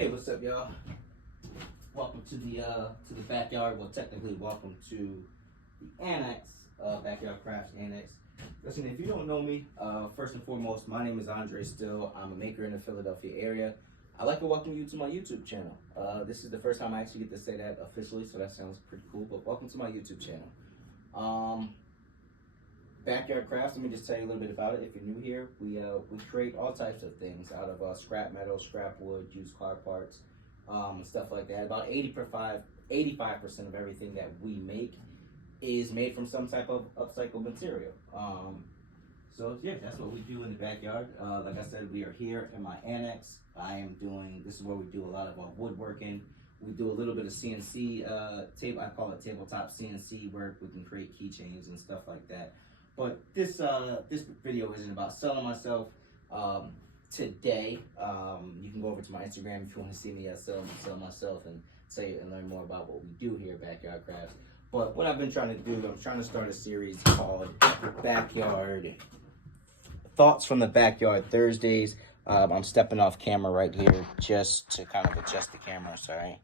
Hey, what's up, y'all? Welcome to the backyard. Well, technically, welcome to the annex, backyard crafts annex. Listen, if you don't know me, first and foremost, my name is Andre Still. I'm a maker in the Philadelphia area. I'd like to welcome you to my YouTube channel. This is the first time I actually get to say that officially, so that sounds pretty cool. But welcome to my YouTube channel. Backyard crafts. Let me just tell you a little bit about it. If you're new here, we create all types of things out of scrap metal, scrap wood, used car parts, and stuff like that. About 85% of everything that we make is made from some type of upcycled material. So yeah, that's what we do in the backyard. Like I said, we are here in my annex. This is where we do a lot of woodworking. We do a little bit of CNC I call it tabletop CNC work. We can create keychains and stuff like that. But this video isn't about selling myself. Today, you can go over to my Instagram if you want to see me sell myself and learn more about what we do here at Backyard Crafts. But what I've been trying to do, I'm trying to start a series called Backyard Thoughts from the Backyard Thursdays. I'm stepping off camera right here just to kind of adjust the camera. Sorry.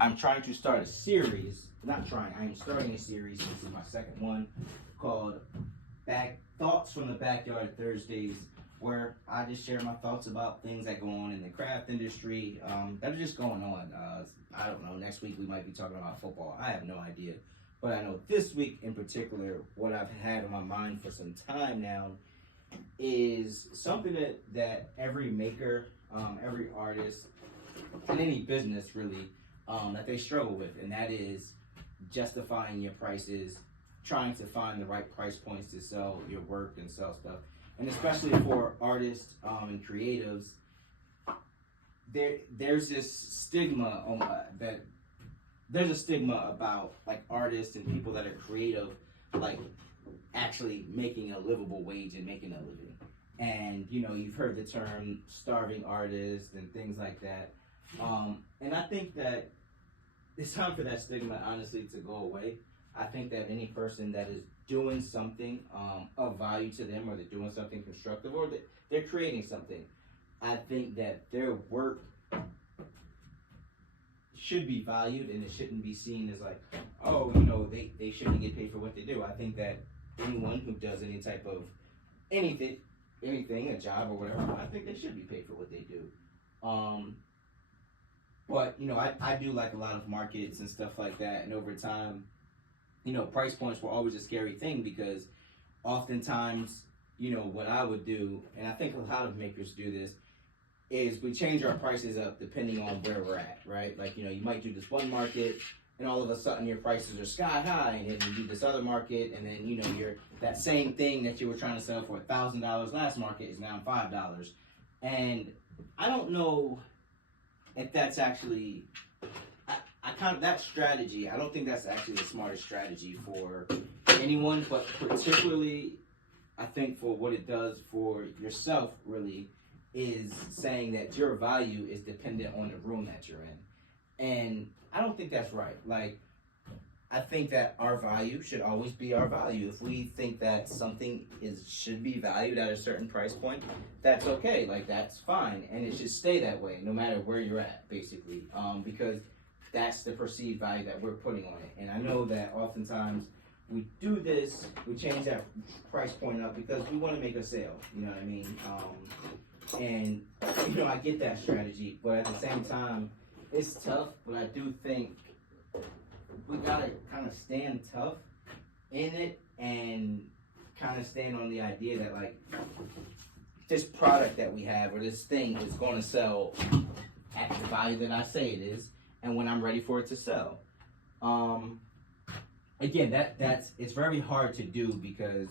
I'm trying to start a series. I am starting a series. This is my second one, called Thoughts from the Backyard Thursdays, where I just share my thoughts about things that go on in the craft industry that are just going on. I don't know, next week we might be talking about football. I have no idea. But I know this week in particular, what I've had on my mind for some time now is something that every maker, every artist, and any business really, that they struggle with, and that is justifying your prices, trying to find the right price points to sell your work and sell stuff. And especially for artists and creatives, there's this stigma there's a stigma about like artists and people that are creative, like actually making a livable wage and making a living. And you've heard the term starving artist and things like that. And I think that it's time for that stigma, honestly, to go away. I think that any person that is doing something of value to them, or they're doing something constructive, or they're creating something, I think that their work should be valued, and it shouldn't be seen as like, oh, they shouldn't get paid for what they do. I think that anyone who does any type of anything, a job or whatever, I think they should be paid for what they do. But I do like a lot of markets and stuff like that, and over time, price points were always a scary thing, because oftentimes, what I would do, and I think a lot of makers do this, is we change our prices up depending on where we're at, right? Like, you might do this one market, and all of a sudden your prices are sky high, and then you do this other market, and then, you're that same thing that you were trying to sell for $1,000 last market is now $5. And I don't know if that's actually, that strategy, I don't think that's actually the smartest strategy for anyone, but particularly, I think for what it does for yourself, really, is saying that your value is dependent on the room that you're in. And I don't think that's right. Like, I think that our value should always be our value. If we think that something should be valued at a certain price point, that's okay. Like, that's fine, and it should stay that way no matter where you're at, basically, because that's the perceived value that we're putting on it. And I know that oftentimes we do this, we change that price point up because we want to make a sale. You know what I mean? And I get that strategy, but at the same time, it's tough. But I do think we gotta kind of stand tough in it, and kind of stand on the idea that, like, this product that we have, or this thing, is going to sell at the value that I say it is, and when I'm ready for it to sell. Again, it's very hard to do, because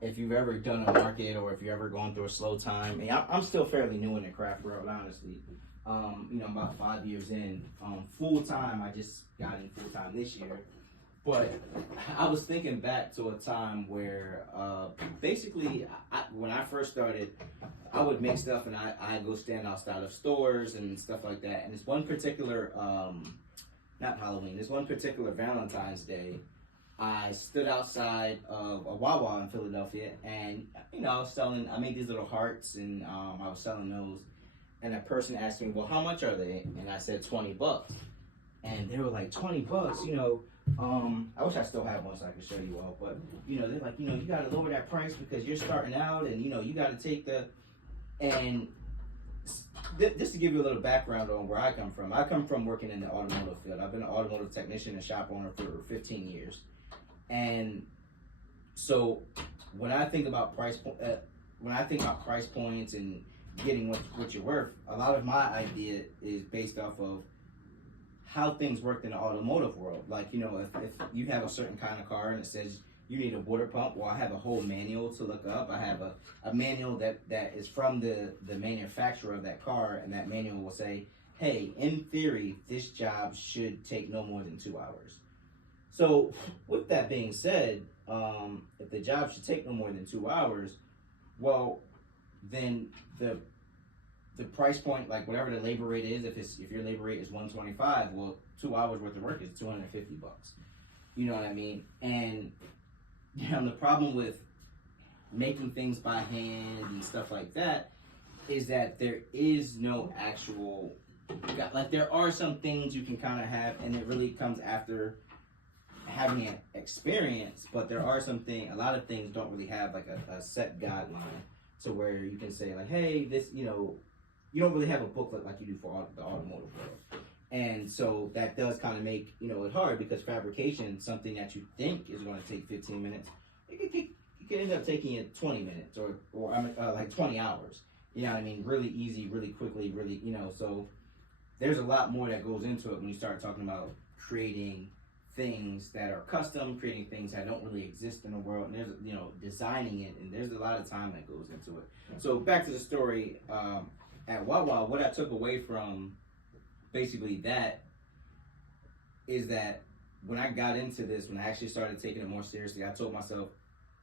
if you've ever done a market, or if you're ever going through a slow time, I'm still fairly new in the craft world, honestly. About 5 years in, full time. I just got in full time this year. But I was thinking back to a time where, basically, when I first started, I would make stuff, and I go stand outside of stores and stuff like that. And this one particular, not Halloween, this one particular Valentine's Day, I stood outside of a Wawa in Philadelphia, and I made these little hearts, and I was selling those. and a person asked me, well, how much are they? And I said $20. And they were like, $20, you know, I wish I still had one so I could show you all, but you know, they're like, you know, you gotta lower that price because you're starting out, and you know, you gotta take the, and just to give you a little background on where I come from working in the automotive field. I've been an automotive technician and shop owner for 15 years. And so when I think about price points and getting what you're worth, a lot of my idea is based off of how things work in the automotive world. Like, you know, if you have a certain kind of car and it says you need a water pump, well, I have a whole manual to look up. I have a manual that is from the manufacturer of that car, and that manual will say, hey, in theory, this job should take no more than 2 hours. So with that being said, if the job should take no more than 2 hours, well, then the price point, like whatever the labor rate is, if your labor rate is $125, well, 2 hours worth of work is $250. You know what I mean? And you know, the problem with making things by hand and stuff like that is that there is no actual, like, there are some things you can kind of have, and it really comes after having an experience, but there are a lot of things don't really have like a set guideline to where you can say like, hey, this, you know, you don't really have a booklet like you do for the automotive world. And so that does kind of make, you know, it hard, because fabrication, something that you think is going to take 15 minutes, it could end up taking you 20 minutes or like 20 hours. You know what I mean? Really easy, really quickly, really, you know, so there's a lot more that goes into it when you start talking about creating things that are custom, creating things that don't really exist in the world, and there's, you know, designing it, and there's a lot of time that goes into it. So back to the story, at Wawa, what I took away from basically that is that when I got into this, when I actually started taking it more seriously, I told myself,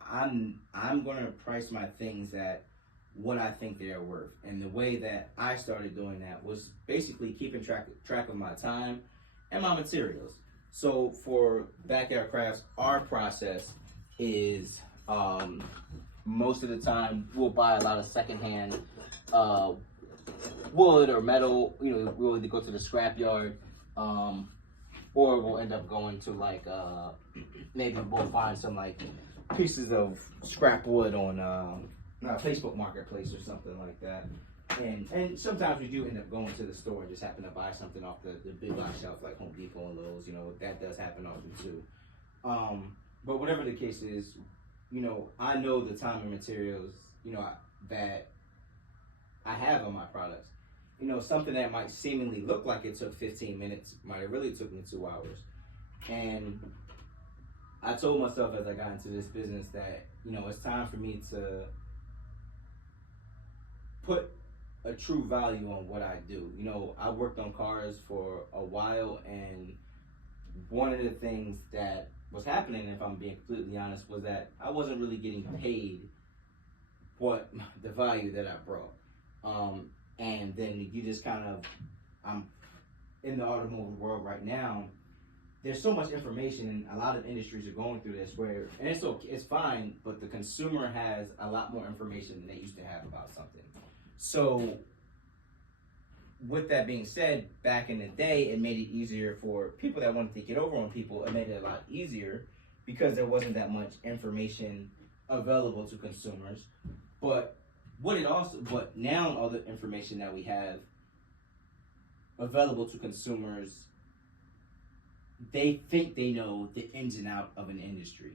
I'm going to price my things at what I think they're worth. And the way that I started doing that was basically keeping track of my time and my materials. So for Backyard Crafts, our process is most of the time we'll buy a lot of secondhand wood or metal. You know, we'll either go to the scrap yard, or we'll end up going to like maybe we'll find some like pieces of scrap wood on Facebook Marketplace or something like that. And sometimes we do end up going to the store and just happen to buy something off the big box shelf like Home Depot and Lowe's. You know, that does happen often too. But whatever the case is, you know, I know the time and materials, you know, that I have on my products. You know, something that might seemingly look like it took 15 minutes might have really took me 2 hours. And I told myself as I got into this business that, you know, it's time for me to put a true value on what I do. You know, I worked on cars for a while, and one of the things that was happening, if I'm being completely honest, was that I wasn't really getting paid what the value that I brought. And then you just kind of, I'm in the automotive world right now. There's so much information, and a lot of industries are going through this where, and it's fine, but the consumer has a lot more information than they used to have about something. So with that being said, back in the day, it made it easier for people that wanted to get over on people. It made it a lot easier because there wasn't that much information available to consumers. But now all the information that we have available to consumers, they think they know the ins and out of an industry.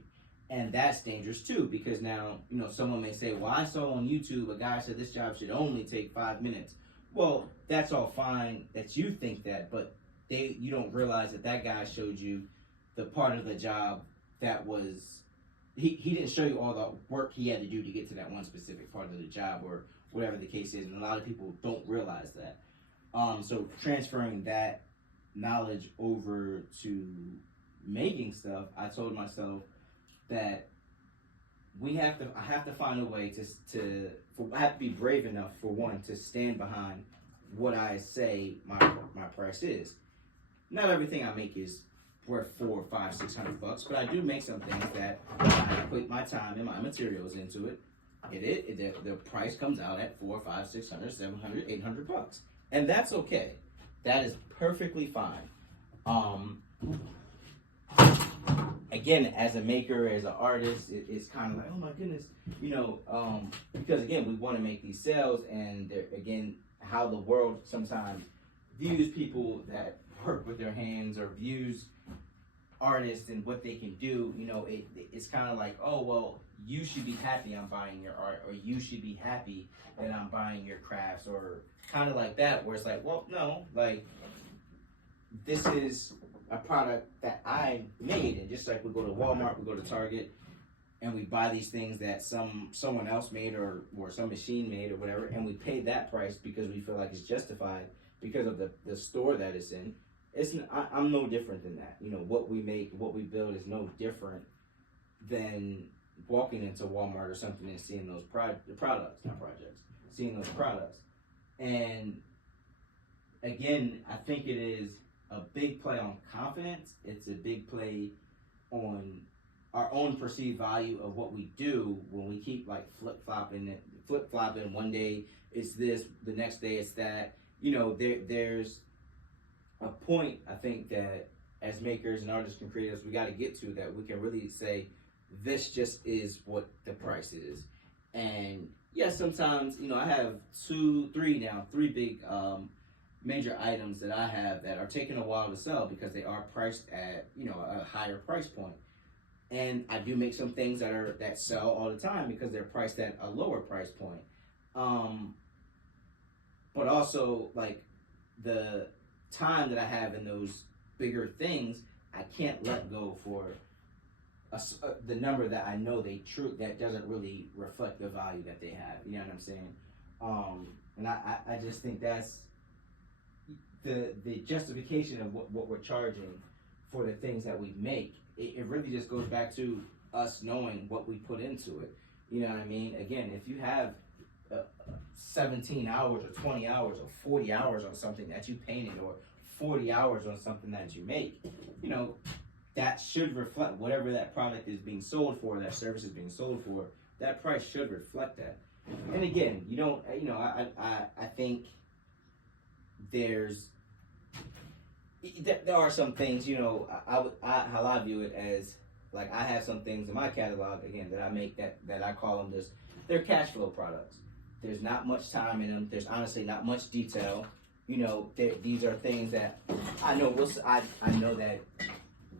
And that's dangerous too, because now, you know, someone may say, well, I saw on YouTube a guy said this job should only take 5 minutes. Well, that's all fine that you think that, but you don't realize that guy showed you the part of the job that was, he didn't show you all the work he had to do to get to that one specific part of the job, or whatever the case is, and a lot of people don't realize that. So transferring that knowledge over to making stuff, I told myself that I have to find a way I have to be brave enough, for one, to stand behind what I say my price is. Not everything I make is worth $400, $500, $600, but I do make some things that I put my time and my materials into it, the price comes out at 4, 5, 600, 700, 800 bucks, and that's okay. That is perfectly fine. Again, as a maker, as an artist, it's kind of like, oh my goodness, because again, we want to make these sales, and again, how the world sometimes views people that work with their hands or views artists and what they can do, it's kind of like, oh, well, you should be happy I'm buying your art, or you should be happy that I'm buying your crafts, or kind of like that, where it's like, well, no, like, this is a product that I made, and just like we go to Walmart, we go to Target, and we buy these things that someone else made or some machine made or whatever, and we pay that price because we feel like it's justified because of the store that it's in. I'm no different than that. What we make, what we build is no different than walking into Walmart or something and seeing those seeing those products. And again, I think it is a big play on confidence. It's a big play on our own perceived value of what we do when we keep like flip-flopping. One day it's this, the next day it's that. There's a point, I think, that as makers and artists and creators, we got to get to, that we can really say, this just is what the price is. And yeah, sometimes, I have three big major items that I have that are taking a while to sell because they are priced at, a higher price point. And I do make some things that sell all the time because they're priced at a lower price point. But also, like, the time that I have in those bigger things, I can't let go for the number that I know that doesn't really reflect the value that they have. You know what I'm saying? And I just think that's the justification of what we're charging for the things that we make. It really just goes back to us knowing what we put into it. You know what I mean? Again, if you have 17 hours or 20 hours or 40 hours on something that you painted, or 40 hours on something that you make, that should reflect whatever that product is being sold for, that service is being sold for. That price should reflect that. And again, I think there are some things, how I view it as, like, I have some things in my catalog, again, that I make that I call them they're cash flow products. There's not much time in them. There's honestly not much detail. These are things that I know that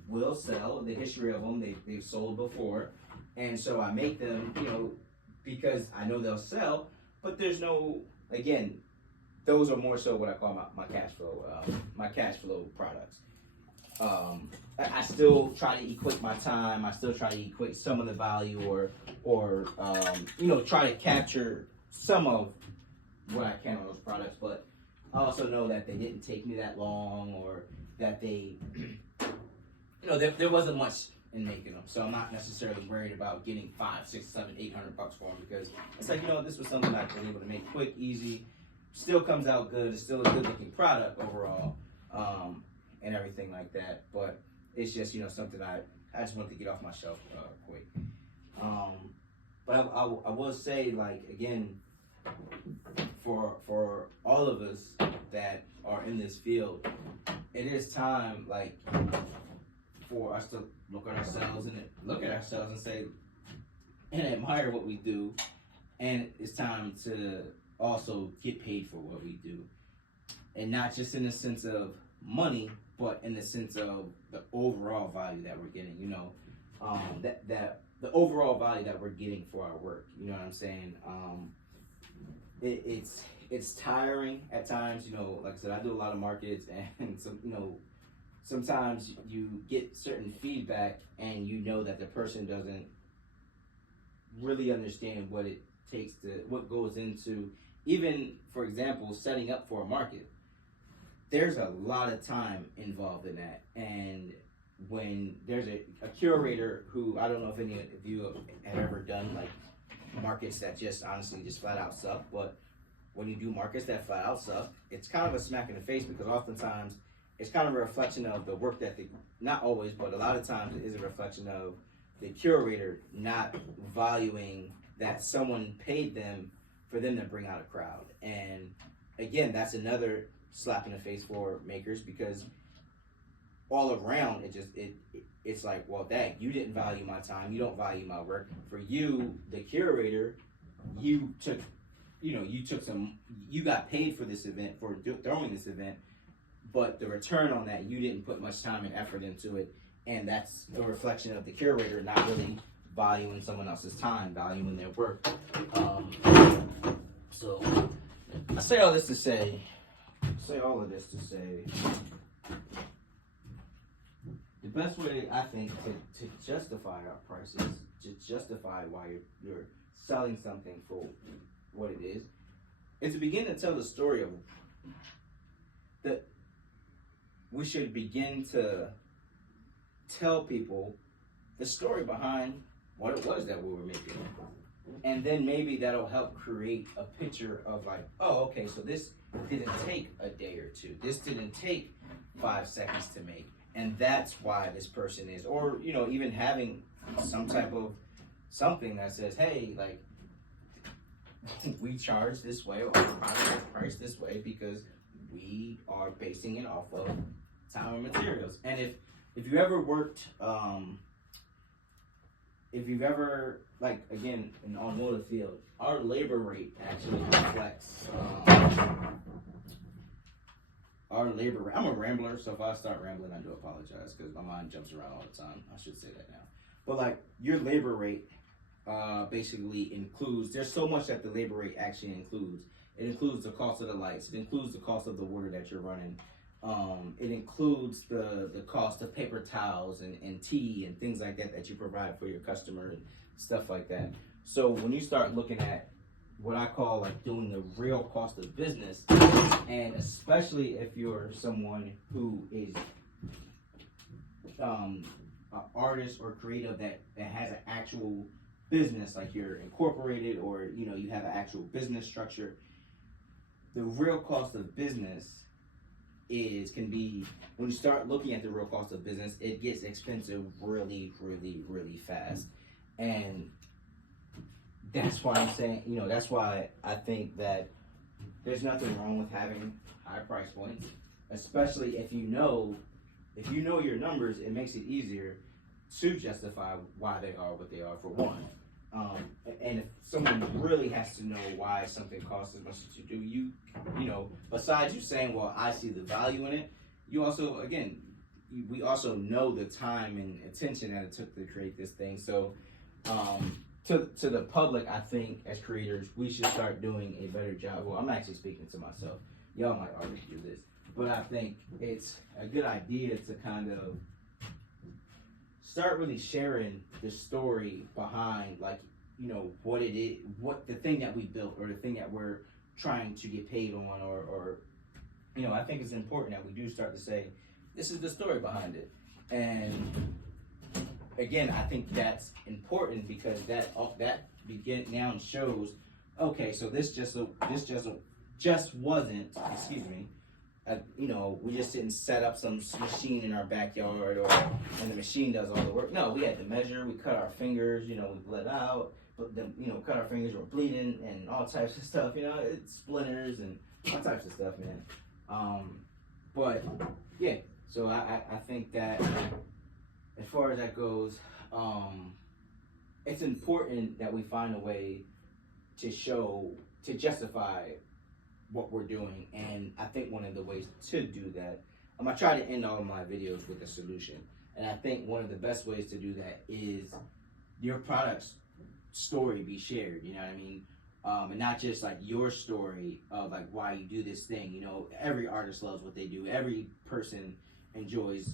will sell. The history of them, they've sold before, and so I make them, because I know they'll sell. But there's again, those are more so what I call my cash flow products. I still try to equate my time. I still try to equate some of the value, or try to capture some of what I can on those products. But I also know that they didn't take me that long, or that they, there wasn't much in making them. So I'm not necessarily worried about getting 5, 6, 7, 800 bucks for them, because it's like, this was something I was able to make quick, easy, still comes out good. It's still a good looking product overall, and everything like that. But it's just, something I just wanted to get off my shelf quick. But I will say, like, again, for all of us that are in this field, it is time, like, for us to look at ourselves and say, and admire what we do. And it's time to also get paid for what we do, and not just in the sense of money, but in the sense of the overall value that we're getting. That the overall value that we're getting for our work. You know what I'm saying? It's tiring at times. Like I said, I do a lot of markets, and sometimes you get certain feedback, and that the person doesn't really understand what it takes what goes into, even, for example, setting up for a market. There's a lot of time involved in that. And when there's a curator who, I don't know if any of you have ever done, like, markets that just flat out suck, but when you do markets that flat out suck, it's kind of a smack in the face, because oftentimes it's kind of a reflection of the work that not always, but a lot of times it is a reflection of the curator not valuing that someone paid them for them to bring out a crowd. And again, that's another slap in the face for makers, because all around it's like, well, dang, you didn't value my time, you don't value my work. For you, the curator, you got paid for this event, for throwing this event, but the return on that, you didn't put much time and effort into it. And that's a reflection of the curator not really valuing someone else's time, valuing their work. So I say all of this to say, the best way, I think, to justify our prices, to justify why you're selling something for what it is to begin to tell the story of that. We should begin to tell people the story behind what it was that we were making. And then maybe that'll help create a picture of like, oh, okay, so this didn't take a day or two. This didn't take 5 seconds to make. And that's why this person is, or, even having some type of something that says, hey, like, we charge this way, or our product is priced this way because we are basing it off of time and materials. And if you ever worked, if you've ever, like, again, in the automotive field, our labor rate actually reflects our labor rate. I'm a rambler, so if I start rambling, I do apologize, because my mind jumps around all the time. I should say that now. But like, your labor rate basically includes, there's so much that the labor rate actually includes. It includes the cost of the lights. It includes the cost of the water that you're running. It includes the cost of paper towels and tea and things like that you provide for your customer and stuff like that. So when you start looking at what I call like doing the real cost of business, and especially if you're someone who is an artist or creative that has an actual business, like you're incorporated, or you have an actual business structure, the real cost of business can be, when you start looking at the real cost of business, it gets expensive really, really, really fast. And that's why I'm saying, that's why I think that there's nothing wrong with having high price points, especially if you know your numbers. It makes it easier to justify why they are what they are, for one. And if someone really has to know why something costs as much as you do, besides you saying, well, I see the value in it, you also, again, we also know the time and attention that it took to create this thing. So to the public, I think as creators, we should start doing a better job. Well, I'm actually speaking to myself. Y'all might already do this, but I think it's a good idea to kind of start really sharing the story behind, like, what it is, what the thing that we built, or the thing that we're trying to get paid on, or I think it's important that we do start to say, this is the story behind it. And again, I think that's important, because that now shows, okay, so this just wasn't, excuse me, we just didn't set up some machine in our backyard, and the machine does all the work. No, we had to measure, we cut our fingers, we bled out, but then, cut our fingers, were bleeding, and all types of stuff, it's splinters and all types of stuff, man. But yeah, so I think that as far as that goes, it's important that we find a way to justify what we're doing. And I think one of the ways to do that, I try to end all of my videos with a solution. And I think one of the best ways to do that is your product's story be shared, you know what I mean? And not just like your story of like why you do this thing. Every artist loves what they do. Every person enjoys,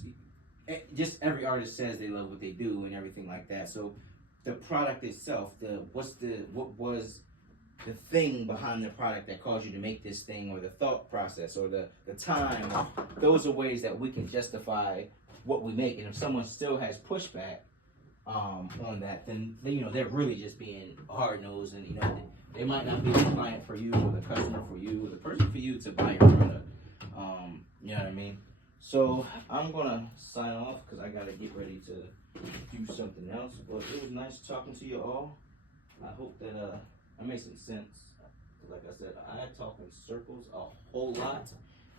just every artist says they love what they do and everything like that. So the product itself, what was the thing behind the product that caused you to make this thing, or the thought process, or the time, those are ways that we can justify what we make. And if someone still has pushback on that, then they're really just being hard-nosed, and they might not be the client for you, or the customer for you, or the person for you to buy your product. You know what I mean? So I'm gonna sign off, because I gotta get ready to do something else. But it was nice talking to you all. I hope that I made some sense. Like I said, I talk in circles a whole lot,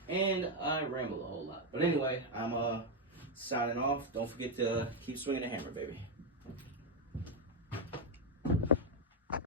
and I ramble a whole lot. But anyway, I'm signing off. Don't forget to keep swinging the hammer, baby.